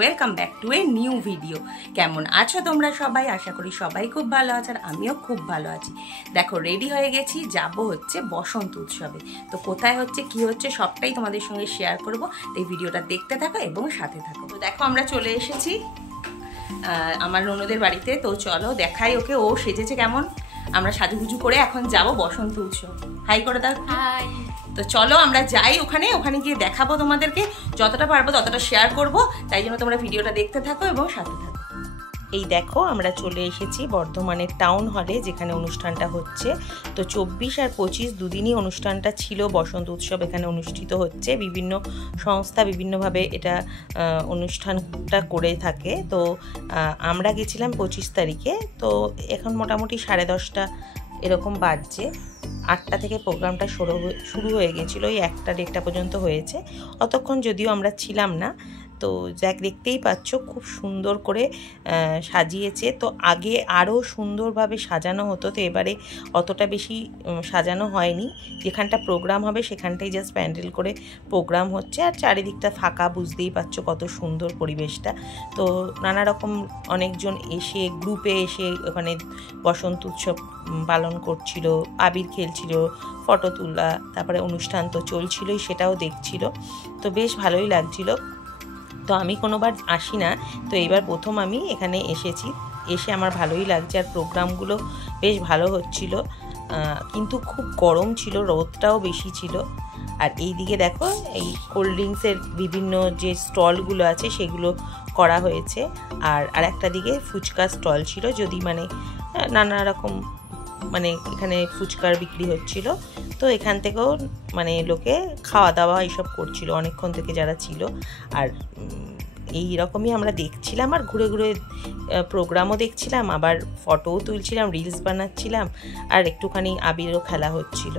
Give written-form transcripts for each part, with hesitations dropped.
Welcome back to a new video. কেমন আছো তোমরা সবাই? আশা করি সবাই খুব ভালো আছে, আর আমিও খুব ভালো আছি। দেখো রেডি হয়ে গেছি, যাব হচ্ছে বসন্ত উৎসবে। তো কোথায় হচ্ছে কি হচ্ছে সবটাই তোমাদের সঙ্গে শেয়ার করব। এই ভিডিওটা দেখতে থাকো এবং সাথে থাকো। তো দেখো আমরা চলে এসেছি আমার ননদের বাড়িতে। তো চলো দেখাই ওকে, ও সেজেছে কেমন। আমরা সাজুগুজু করে এখন যাব বসন্ত উৎসব। হাই করে দাও। হাই। তো চলো আমরা যাই ওখানে গিয়ে দেখাবো তোমাদেরকে, যতটা পারবো ততটা শেয়ার করব। তাই জন্য তোমরা ভিডিওটা দেখতে থাকো এবং সাথে থাকো। এই দেখো আমরা চলে এসেছি বর্ধমানের টাউন হলে, যেখানে অনুষ্ঠানটা হচ্ছে। তো 24 আর 25 দুদিনই অনুষ্ঠানটা ছিল। বসন্ত উৎসব এখানে অনুষ্ঠিত হচ্ছে, বিভিন্ন সংস্থা বিভিন্নভাবে এটা অনুষ্ঠানটা করে থাকে। তো আমরা গেছিলাম 25 তারিখে। তো এখন মোটামুটি 10:30 এরকম বাজছে। 8টা থেকে প্রোগ্রামটা শুরু হয়ে গেছিলো, ওই 1টা-1:30 পর্যন্ত হয়েছে। অতক্ষণ যদিও আমরা ছিলাম না। তো দেখতেই পাচ্ছ খুব সুন্দর করে সাজিয়েছে। তো আগে আরও সুন্দরভাবে সাজানো হতো, তো এবারে অতটা বেশি সাজানো হয়নি। যেখানটা প্রোগ্রাম হবে সেখানটাই জাস্ট প্যান্ডেল করে প্রোগ্রাম হচ্ছে, আর চারিদিকটা ফাঁকা, বুঝতেই পারছো কত সুন্দর পরিবেশটা। তো নানা রকম অনেকজন এসে গ্রুপে এসে ওখানে বসন্ত উৎসব পালন করছিল, আবির খেলছিল, ফটো তোলা, তারপরে অনুষ্ঠান তো চলছিলই, সেটাও দেখছিল। তো বেশ ভালোই লাগছিল। তো আমি কোনোবার আসি না, তো এইবার প্রথম আমি এখানে এসে আমার ভালোই লাগছে। আর প্রোগ্রামগুলো বেশ ভালো হচ্ছিল, কিন্তু খুব গরম ছিল, রোদটাও বেশি ছিল। আর এই দিকে দেখো এই কোল্ড ড্রিঙ্কসের বিভিন্ন যে স্টলগুলো আছে সেগুলো করা হয়েছে। আর একটা দিকে ফুচকা স্টল ছিল, যদি মানে নানা রকম মানে এখানে ফুচকার বিক্রি হচ্ছিল। তো এখান থেকেও মানে লোকে খাওয়া দাওয়া এইসব করছিল অনেকক্ষণ থেকে যারা ছিল। আর এই রকমই আমরা দেখছিলাম, আর ঘুরে ঘুরে প্রোগ্রামও দেখছিলাম, আবার ফটোও তুলছিলাম, রিলস বানাচ্ছিলাম, আর একটুখানি আবিরও খেলা হচ্ছিল।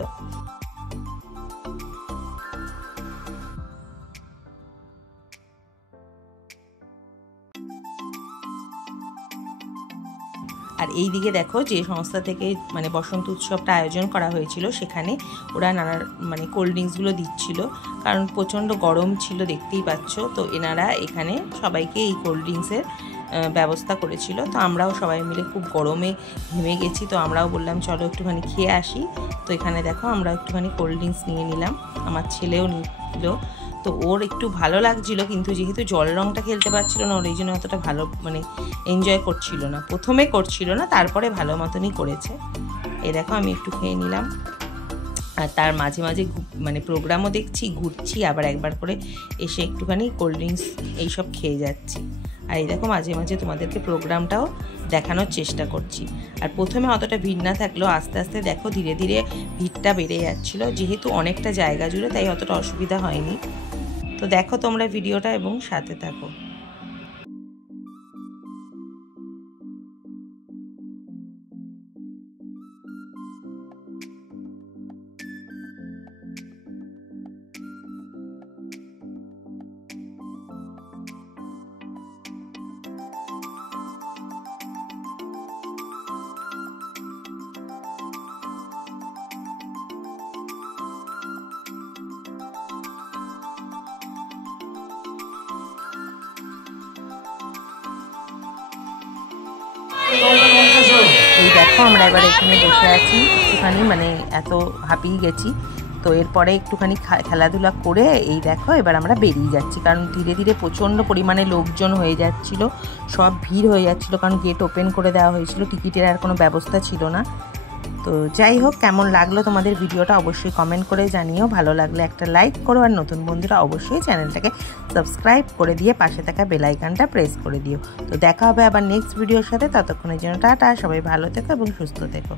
আর এই দিকে দেখো যে সংস্থা থেকে মানে বসন্ত উৎসবটা আয়োজন করা হয়েছিল, সেখানে ওরা নানা মানে কোল্ড ড্রিঙ্কসগুলো দিচ্ছিল, কারণ প্রচণ্ড গরম ছিল, দেখতেই পাচ্ছ। তো এনারা এখানে সবাইকে এই কোল্ড ড্রিঙ্কসের ব্যবস্থা করেছিল। তো আমরাও সবাই মিলে খুব গরমে ঘেমে গেছি, তো আমরাও বললাম চলো একটুখানি খেয়ে আসি। তো এখানে দেখো আমরা একটুখানি কোল্ড ড্রিঙ্কস নিয়ে নিলাম, আমার ছেলেও নিল। তো ওর একটু ভালো লাগছিল, কিন্তু যেহেতু জল রঙটা খেলতে পারছিল না, ওর এই জন্য অতটা ভালো মানে এনজয় করছিল না, প্রথমে করছিল না, তারপরে ভালো মতনই করেছে। এই দেখো আমি একটু খেয়ে নিলাম, আর তার মাঝে মাঝে মানে প্রোগ্রামও দেখছি, ঘুরছি, আবার একবার করে এসে একটুখানি কোল্ড ড্রিঙ্কস এইসব খেয়ে যাচ্ছি। আর এই দেখো মাঝে মাঝে তোমাদেরকে প্রোগ্রামটাও দেখানোর চেষ্টা করছি। আর প্রথমে অতটা ভিড় না থাকলেও আস্তে আস্তে দেখো ধীরে ধীরে ভিড়টা বেড়ে যাচ্ছিলো, যেহেতু অনেকটা জায়গা জুড়ে, তাই অতটা অসুবিধা হয়নি। তো দেখো তোমরা ভিডিওটা এবং সাথে থাকো। এই দেখো আমরা এবার এখানে বসে আছি, একটুখানি মানে এত হাঁপিয়ে গেছি। তো এরপরে একটুখানি খেলাধুলা করে এই দেখো এবার আমরা বেরিয়ে যাচ্ছি, কারণ ধীরে ধীরে প্রচণ্ড পরিমাণে লোকজন হয়ে যাচ্ছিল, সব ভিড় হয়ে যাচ্ছিল, কারণ গেট ওপেন করে দেওয়া হয়েছিল, টিকিটের আর কোনো ব্যবস্থা ছিল না। তো যাই হোক, কেমন লাগলো তোমাদের ভিডিওটা অবশ্যই কমেন্ট করে জানিও। ভালো লাগলে একটা লাইক করো, আর নতুন বন্ধুরা অবশ্যই চ্যানেলটাকে সাবস্ক্রাইব করে দিয়ে পাশে থাকা বেল আইকনটা প্রেস করে দিও। তো দেখা হবে আবার নেক্সট ভিডিওর সাথে, ততক্ষণের জন্য টাটা, সবাই ভালো থেকো এবং সুস্থ থেকো।